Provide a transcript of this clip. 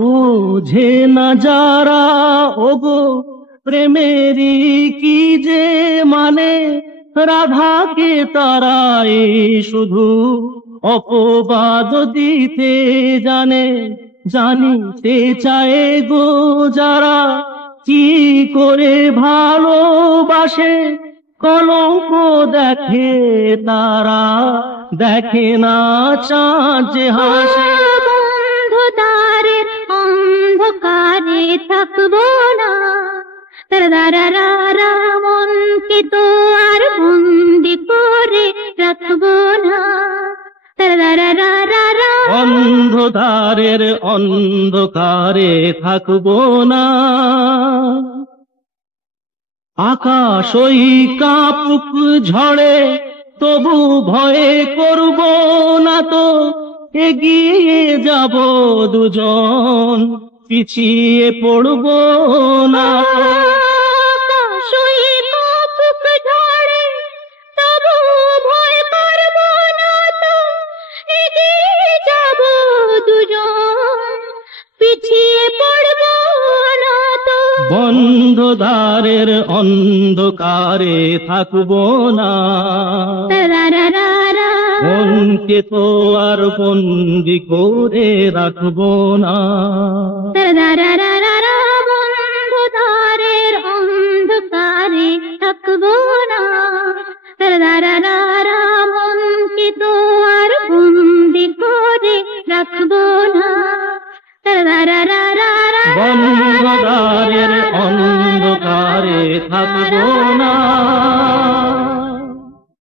বোঝে না যারা ওগো প্রেমেরই কি যে মানে, রাধাকে তারাই শুধু অপবাদ দিতে জানে। জানিতে চায় গো যারা কি করে ভালোবাসে, কলঙ্ক দেখে তারা, দেখে না চাঁদ যে হাসে। বন্ধু দ্বারের অন্ধকারে থাকবো না, তারা মনকে তো আর বন্দি করে রাখবো না। অন্ধকারের অন্ধকারে থাকবো না। আকাশ ওই কাপুক ঝড়ে তবু ভয়ে করব না তো, এগিয়ে যাব দুজন, পিছিয়ে পড়ব না। বন্ধ দ্বারের অন্ধকারে থাকবো না, মনকে তো আর বন্দি করে রাখবো না।